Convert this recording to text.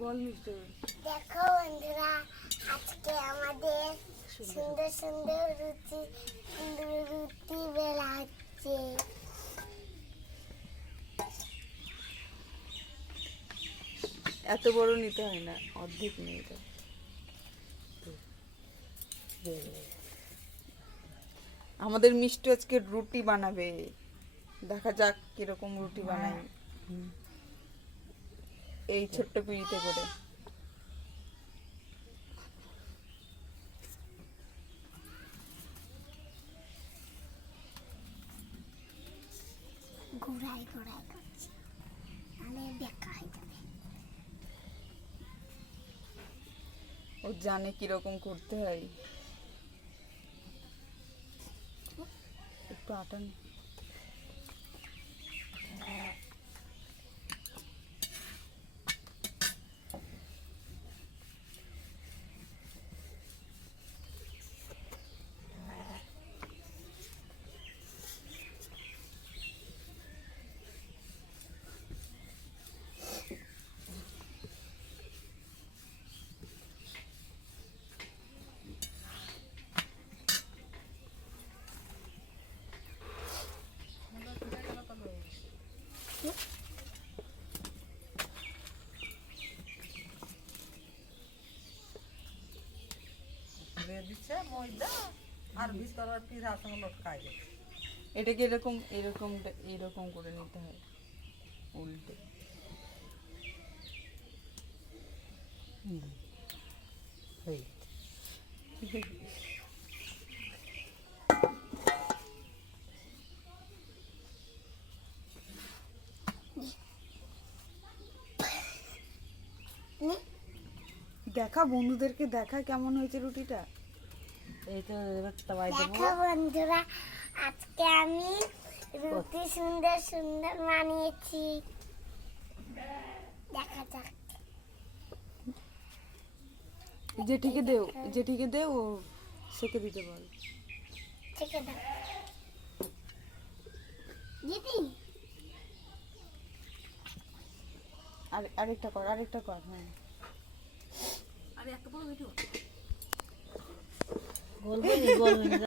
বল মিষ্টি। দেখো বন্ধুরা, আজকে আমাদের সুন্দর সুন্দর রুটি বেলা হচ্ছে। এত বড় নিতে হয় না, অর্ধেক নিয়ে যাও। আমাদের মিষ্টি আজকে রুটি বানাবে, দেখা যাক কিরকম রুটি বানাই এই ছোট্ট পিঁড়িতে করে। ঘুরাই ঘুরাই করছি, মানে বেকা হয়ে যাবে। ও জানে কিরকম করতে হয়। একটু আটা নে। দিচ্ছে ময়দা আর ভিতরের পিঠা সঙ্গে লটকাই গেছে। এটাকে এরকম এরকম এরকম করে নিতে হয়, উল্টে। দেখা বন্ধুদেরকে দেখা কেমন হয়েছে রুটিটা। এই তো এবার তাওয়ায় দেবো। দেখো বন্ধুরা, আজকে আমি রুটি সুন্দর সুন্দর বানিয়েছি। দেখা যাক। জেঠিকে দেও, জেঠিকে দেও, সেকে দিতে বল। ঠিক আছে দিদি। আর আরেকটা কর, আরেকটা কর। হ্যাঁ, গোল করে